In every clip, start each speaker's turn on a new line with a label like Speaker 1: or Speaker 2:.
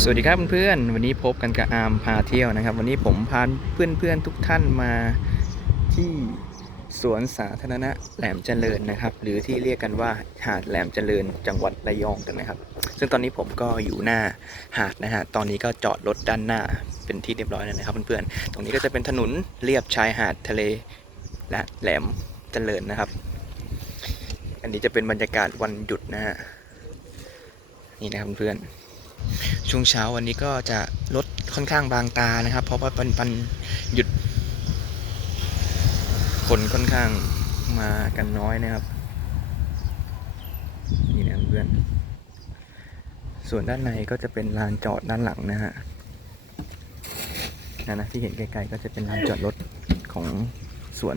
Speaker 1: สวัสดีครับเพื่อนๆวันนี้พบกันกับอาร์มพาเที่ยวนะครับ วันนี้ผมพาเพื่อนๆทุกท่านมาที่สวนสาธารณะแหลมเจริญนะครับ หรือที่เรียกกันว่าหาดแหลมเจริญจังหวัดระยองกันนะครับ ซึ่งตอนนี้ผมก็อยู่หน้าหาดนะฮะตอนนี้ก็จอดรถด้านหน้าเป็นที่เรียบร้อยแล้วนะครับเพื่อนๆตรงนี้ก็จะเป็นถนนเรียบชายหาดทะเลและแหลมเจริญนะครับ อันนี้จะเป็นบรรยากาศวันหยุดนะฮะนี่นะครับเพื่อนๆ ช่วงเช้าวันนี้ก็จะลดค่อนข้างบางตานะครับ เพราะว่าปันปันหยุด คนค่อนข้างมากันน้อยนะครับ นี่นะเพื่อน ส่วนด้านในก็จะเป็นลานจอดด้านหลังนะฮะนะนะที่เห็นไกลๆก็จะเป็นลานจอดรถของสวน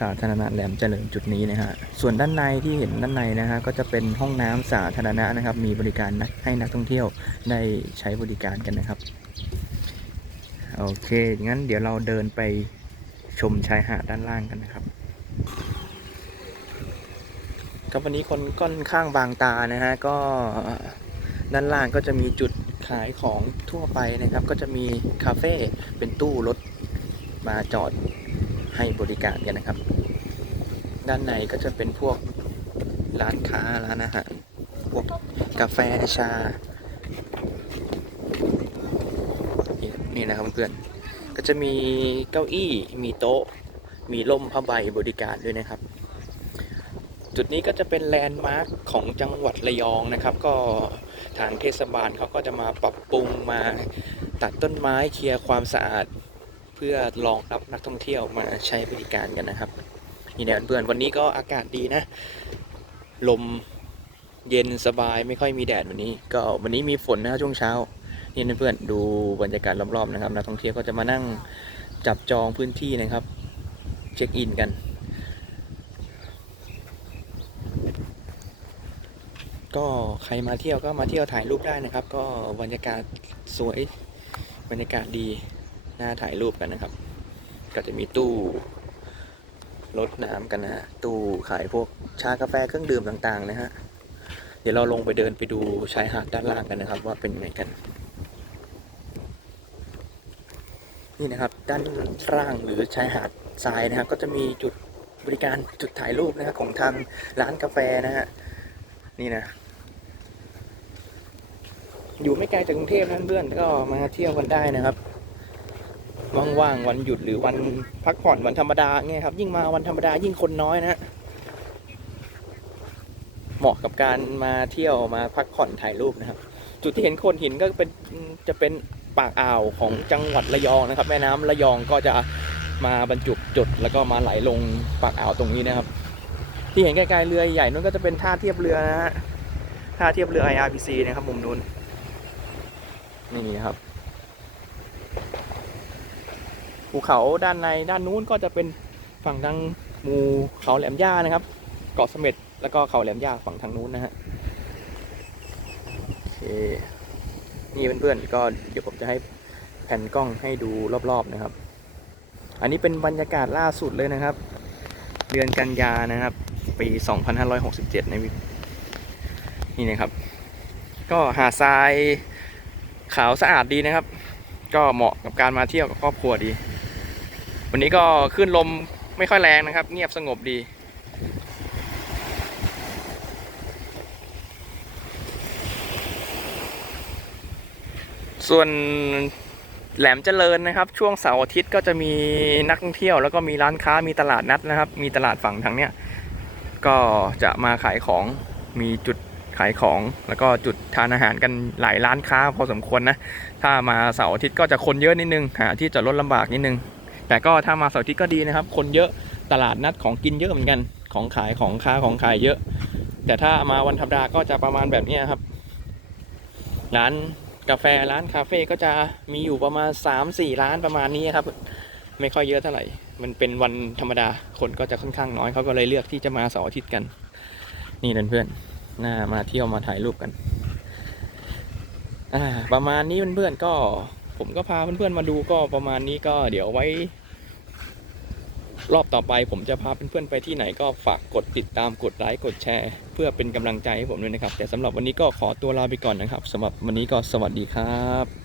Speaker 1: สาธารณะแหลมเจริญจุดนี้นะฮะ ส่วนด้านในที่เห็นด้านในนะฮะก็จะเป็นห้องน้ำสาธารณะนะครับ มีบริการนักให้นักท่องเที่ยวได้ใช้บริการกันนะครับ โอเค งั้นเดี๋ยวเราเดินไปชมชายหาดด้านล่างกันนะครับครับวันนี้คนค่อนข้างบางตานะฮะก็ด้านล่างก็จะมีจุดขายของทั่วไปนะครับ ก็จะมีคาเฟ่เป็นตู้รถมาจอดให้บริการกันนะครับ ด้านในก็จะเป็นพวกร้านค้าร้านอาหาร พวกกาแฟชา นี่นะครับเพื่อนก็จะมีเก้าอี้มีโต๊ะ มีร่มผ้าใบบริการด้วยนะครับ จุดนี้ก็จะเป็นแลนด์มาร์คของจังหวัดระยองนะครับ ก็ทางเทศบาลเขาก็จะมาปรับปรุงมาตัดต้นไม้เคลียร์ความสะอาด เพื่อรองรับนักท่องเที่ยวมาใช้บริการกันนะครับ นี่นะเพื่อนๆวันนี้ก็อากาศดีนะ ลมเย็นสบายไม่ค่อยมีแดดวันนี้ ก็วันนี้มีฝนนะช่วงเช้านี่นเพื่อนดูบรรยากาศรอบๆนะครับนักท่องเที่ยวก็จะมานั่งจับจองพื้นที่นะครับ เช็คอินกัน ก็ใครมาเที่ยวก็มาเที่ยวถ่ายรูปได้นะครับ ก็บรรยากาศสวยบรรยากาศดีน่าถ่ายรูปกันนะครับ ก็จะมีตู้ รถน้ำกันนะฮะตู้ขายพวกชากาแฟเครื่องดื่มต่างๆนะฮะเดี๋ยวเราลงไปเดินไปดูชายหาดด้านล่างกันนะครับ ว่าเป็นยังไงกัน นี่นะครับ ด้านล่างหรือชายหาดทรายนะครับ ก็จะมีจุดบริการจุดถ่ายรูปนะครับของทางร้านกาแฟนะฮะนี่นะ อยู่ไม่ไกลจากกรุงเทพนะเพื่อนก็มาเที่ยวกันได้นะครับ ว่างๆวันหยุดหรือวันพักผ่อนวันธรรมดาเงี้ยครับ ยิ่งมาวันธรรมดายิ่งคนน้อยนะฮะเหมาะกับการมาเที่ยวมาพักผ่อนถ่ายรูปนะครับ จุดที่เห็นโขดหินก็เป็นจะเป็นปากอ่าวของจังหวัดระยองนะครับ แม่น้ำระยองก็จะมาบรรจุจุดแล้วก็มาไหลลงปากอ่าวตรงนี้นะครับ ที่เห็นไกลๆเรือใหญ่นู้นก็จะเป็นท่าเทียบเรือนะฮะท่าเทียบเรือ IRPC นะครับมุมนู้นนี่ครับ ภูเขาด้านในด้านนู้นก็จะเป็นฝั่งทางหมู่เขาแหลมย่านะครับ เกาะเสม็ดแล้วก็เขาแหลมย่าฝั่งทางนู้นนะฮะโอเคนี่เพื่อนๆก็เดี๋ยวผมจะให้แผ่นกล้องให้ดูรอบๆนะครับ อันนี้เป็นบรรยากาศล่าสุดเลยนะครับ เดือนกันยานะครับ ปี 2567นวินี่นะครับ ก็หาดทรายขาวสะอาดดีนะครับ ก็เหมาะกับการมาเที่ยวกับครอบครัวดี วันนี้ก็ขึ้นลมไม่ค่อยแรงนะครับ เงียบสงบดี ส่วนแหลมเจริญนะครับ ช่วงเสาร์อาทิตย์ก็จะมีนักท่องเที่ยว แล้วก็มีร้านค้ามีตลาดนัดนะครับ มีตลาดฝั่งทางเนี้ยก็จะมาขายของมีจุดขายของแล้วก็จุดทานอาหารกันหลายร้านค้าพอสมควรนะ ถ้ามาเสาร์อาทิตย์ก็จะคนเยอะนิดนึงหาที่จอดรถลำบากนิดนึง แต่ก็ถ้ามาเสาร์อาทิตย์ก็ดีนะครับ คนเยอะตลาดนัดของกินเยอะเหมือนกันของขายของค้าของขายเยอะ แต่ถ้ามาวันธรรมดาก็จะประมาณแบบนี้ครับ ร้านกาแฟร้านคาเฟ่ก็จะมีอยู่ประมาณ 3-4 ร้านประมาณนี้ครับ ไม่ค่อยเยอะเท่าไหร่ มันเป็นวันธรรมดาคนก็จะค่อนข้างน้อยเขาก็เลยเลือกที่จะมาเสาร์อาทิตย์กัน นี่เพื่อนๆน่ามาเที่ยวมาถ่ายรูปกันประมาณนี้เพื่อนๆก็ผมก็พาเพื่อนๆมาดูก็ประมาณนี้ก็เดี๋ยวไว้ รอบต่อไปผมจะพาเพื่อนๆไปที่ไหนก็ฝากกดติดตามกดไลค์กดแชร์ เพื่อเป็นกำลังใจให้ผมด้วยนะครับ แต่สำหรับวันนี้ก็ขอตัวลาไปก่อนนะครับสำหรับวันนี้ก็สวัสดีครับ